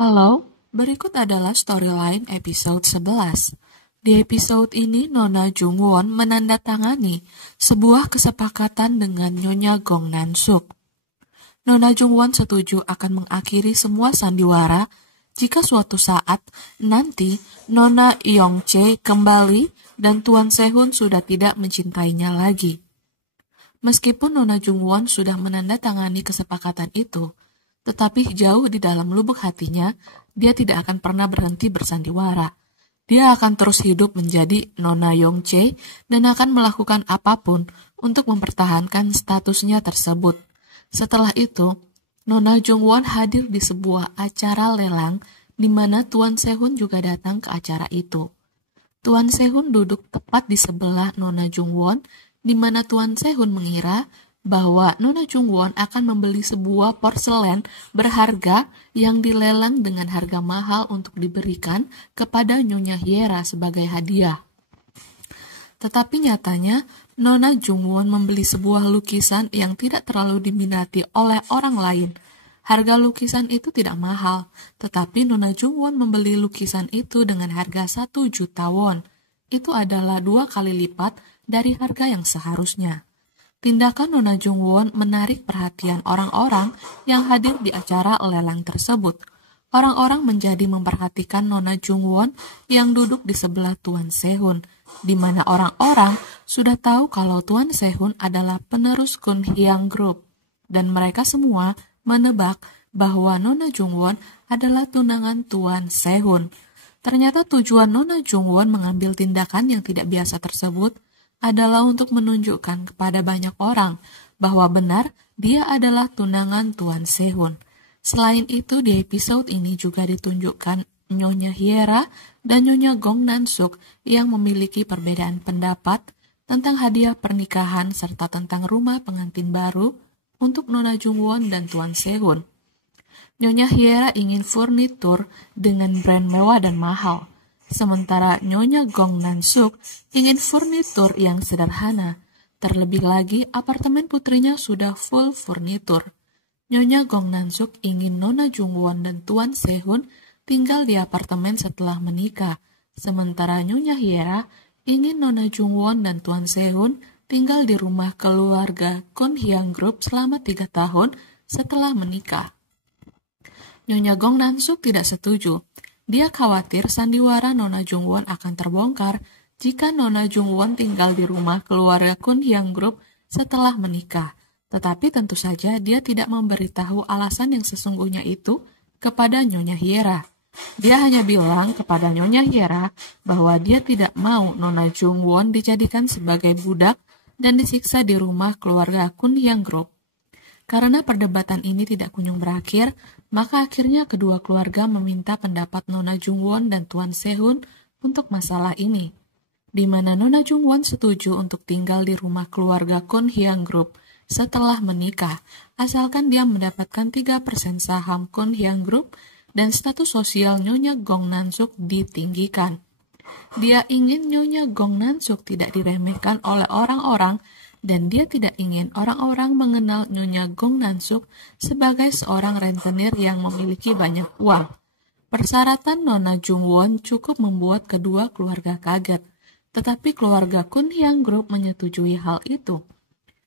Halo, berikut adalah storyline episode 11. Di episode ini, Nona Jungwon menandatangani sebuah kesepakatan dengan Nyonya Gong Nansuk. Nona Jungwon setuju akan mengakhiri semua sandiwara jika suatu saat nanti Nona Yongche kembali dan Tuan Sehun sudah tidak mencintainya lagi. Meskipun Nona Jungwon sudah menandatangani kesepakatan itu, tetapi jauh di dalam lubuk hatinya, dia tidak akan pernah berhenti bersandiwara. Dia akan terus hidup menjadi Nona Yongche dan akan melakukan apapun untuk mempertahankan statusnya tersebut. Setelah itu, Nona Jungwon hadir di sebuah acara lelang di mana Tuan Sehun juga datang ke acara itu. Tuan Sehun duduk tepat di sebelah Nona Jungwon, di mana Tuan Sehun mengira bahwa Nona Jungwon akan membeli sebuah porselen berharga yang dilelang dengan harga mahal untuk diberikan kepada Nyonya Hyera sebagai hadiah. Tetapi nyatanya, Nona Jungwon membeli sebuah lukisan yang tidak terlalu diminati oleh orang lain. Harga lukisan itu tidak mahal, tetapi Nona Jungwon membeli lukisan itu dengan harga 1 juta won. Itu adalah 2 kali lipat dari harga yang seharusnya. Tindakan Nona Jungwon menarik perhatian orang-orang yang hadir di acara lelang tersebut. Orang-orang menjadi memperhatikan Nona Jungwon yang duduk di sebelah Tuan Sehun, di mana orang-orang sudah tahu kalau Tuan Sehun adalah penerus Kun Hyang Group, dan mereka semua menebak bahwa Nona Jungwon adalah tunangan Tuan Sehun. Ternyata tujuan Nona Jungwon mengambil tindakan yang tidak biasa tersebut adalah untuk menunjukkan kepada banyak orang bahwa benar dia adalah tunangan Tuan Sehun. Selain itu, di episode ini juga ditunjukkan Nyonya Hyera dan Nyonya Gong Nansuk yang memiliki perbedaan pendapat tentang hadiah pernikahan serta tentang rumah pengantin baru untuk Nona Jungwon dan Tuan Sehun. Nyonya Hyera ingin furnitur dengan brand mewah dan mahal, sementara Nyonya Gong Nansuk ingin furnitur yang sederhana. Terlebih lagi, apartemen putrinya sudah full furnitur. Nyonya Gong Nansuk ingin Nona Jungwon dan Tuan Sehun tinggal di apartemen setelah menikah, sementara Nyonya Hyera ingin Nona Jungwon dan Tuan Sehun tinggal di rumah keluarga Kun Hyang Group selama 3 tahun setelah menikah. Nyonya Gong Nansuk tidak setuju. Dia khawatir sandiwara Nona Jungwon akan terbongkar jika Nona Jungwon tinggal di rumah keluarga Kun Hyang Group setelah menikah. Tetapi tentu saja dia tidak memberitahu alasan yang sesungguhnya itu kepada Nyonya Hyera. Dia hanya bilang kepada Nyonya Hyera bahwa dia tidak mau Nona Jungwon dijadikan sebagai budak dan disiksa di rumah keluarga Kun Hyang Group. Karena perdebatan ini tidak kunjung berakhir, maka akhirnya kedua keluarga meminta pendapat Nona Jungwon dan Tuan Sehun untuk masalah ini, di mana Nona Jungwon setuju untuk tinggal di rumah keluarga Kun Hyang Group setelah menikah, asalkan dia mendapatkan 3% saham Kun Hyang Group dan status sosial Nyonya Gong Nansuk ditinggikan. Dia ingin Nyonya Gong Nansuk tidak diremehkan oleh orang-orang, dan dia tidak ingin orang-orang mengenal Nyonya Gong Nansuk sebagai seorang rentenir yang memiliki banyak uang. Persyaratan Nona Jungwon cukup membuat kedua keluarga kaget, tetapi keluarga Kun Hyang Group menyetujui hal itu.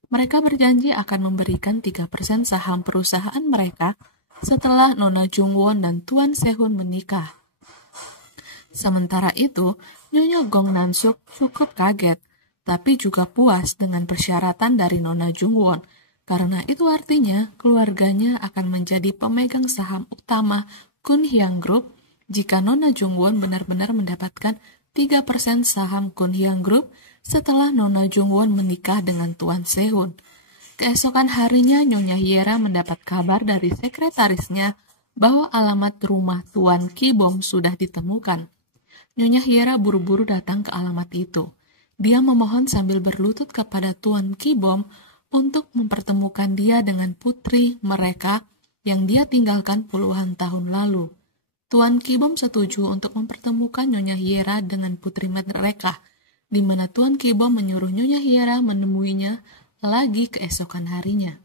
Mereka berjanji akan memberikan 3% saham perusahaan mereka setelah Nona Jungwon dan Tuan Sehun menikah. Sementara itu, Nyonya Gong Nansuk cukup kaget, tapi juga puas dengan persyaratan dari Nona Jungwon, karena itu artinya keluarganya akan menjadi pemegang saham utama Kun Hyang Group jika Nona Jungwon benar-benar mendapatkan 3% saham Kun Hyang Group setelah Nona Jungwon menikah dengan Tuan Sehun. Keesokan harinya, Nyonya Hyera mendapat kabar dari sekretarisnya bahwa alamat rumah Tuan Kibom sudah ditemukan. Nyonya Hyera buru-buru datang ke alamat itu. Dia memohon sambil berlutut kepada Tuan Kibom untuk mempertemukan dia dengan putri mereka yang dia tinggalkan puluhan tahun lalu. Tuan Kibom setuju untuk mempertemukan Nyonya Hyera dengan putri mereka, di mana Tuan Kibom menyuruh Nyonya Hyera menemuinya lagi keesokan harinya.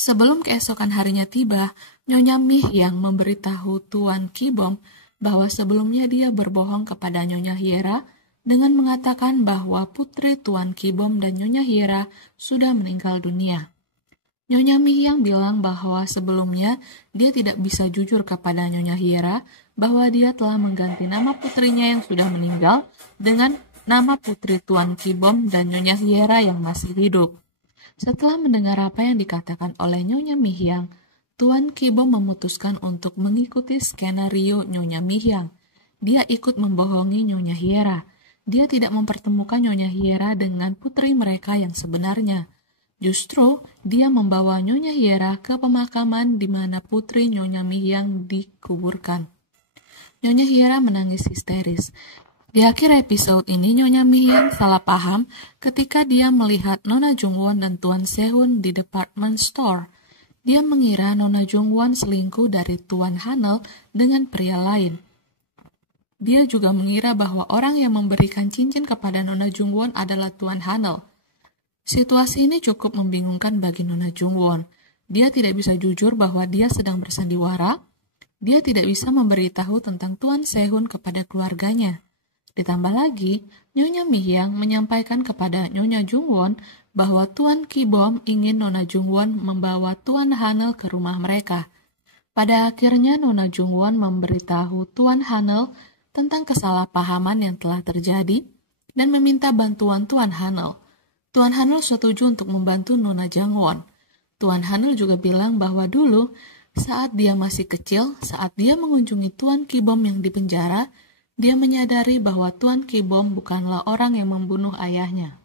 Sebelum keesokan harinya tiba, Nyonya Mi yang memberitahu Tuan Kibom bahwa sebelumnya dia berbohong kepada Nyonya Hiera dengan mengatakan bahwa putri Tuan Kibom dan Nyonya Hiera sudah meninggal dunia. Nyonya Mi yang bilang bahwa sebelumnya dia tidak bisa jujur kepada Nyonya Hiera bahwa dia telah mengganti nama putrinya yang sudah meninggal dengan nama putri Tuan Kibom dan Nyonya Hiera yang masih hidup. Setelah mendengar apa yang dikatakan oleh Nyonya Mihyang, Tuan Kibom memutuskan untuk mengikuti skenario Nyonya Mihyang. Dia ikut membohongi Nyonya Hiera. Dia tidak mempertemukan Nyonya Hiera dengan putri mereka yang sebenarnya. Justru, dia membawa Nyonya Hiera ke pemakaman di mana putri Nyonya Mihyang dikuburkan. Nyonya Hiera menangis histeris. Di akhir episode ini, Nyonya Mihyang salah paham ketika dia melihat Nona Jungwon dan Tuan Sehun di department store. Dia mengira Nona Jungwon selingkuh dari Tuan Hanel dengan pria lain. Dia juga mengira bahwa orang yang memberikan cincin kepada Nona Jungwon adalah Tuan Hanel. Situasi ini cukup membingungkan bagi Nona Jungwon. Dia tidak bisa jujur bahwa dia sedang bersandiwara. Dia tidak bisa memberitahu tentang Tuan Sehun kepada keluarganya. Ditambah lagi, Nyonya Mihyang menyampaikan kepada Nyonya Jungwon bahwa Tuan Kibom ingin Nona Jungwon membawa Tuan Hanel ke rumah mereka. Pada akhirnya Nona Jungwon memberitahu Tuan Hanel tentang kesalahpahaman yang telah terjadi dan meminta bantuan Tuan Hanel. Tuan Hanel setuju untuk membantu Nona Jungwon. Tuan Hanel juga bilang bahwa dulu, saat dia masih kecil, saat dia mengunjungi Tuan Kibom yang dipenjara, dia menyadari bahwa Tuan Kibom bukanlah orang yang membunuh ayahnya.